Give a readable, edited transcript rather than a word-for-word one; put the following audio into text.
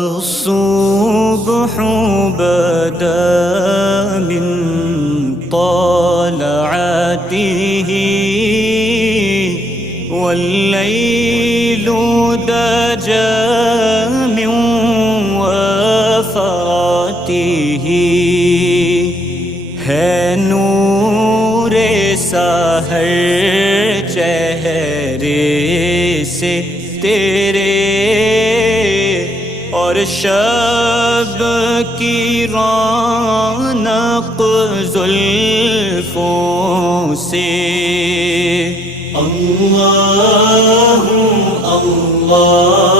الصبح بدا من طلعته والليل دجى من وفراته है नूर सहर चेहरे से तेरे और शब की रौनक जुल्फों से। अल्लाहु अल्लाह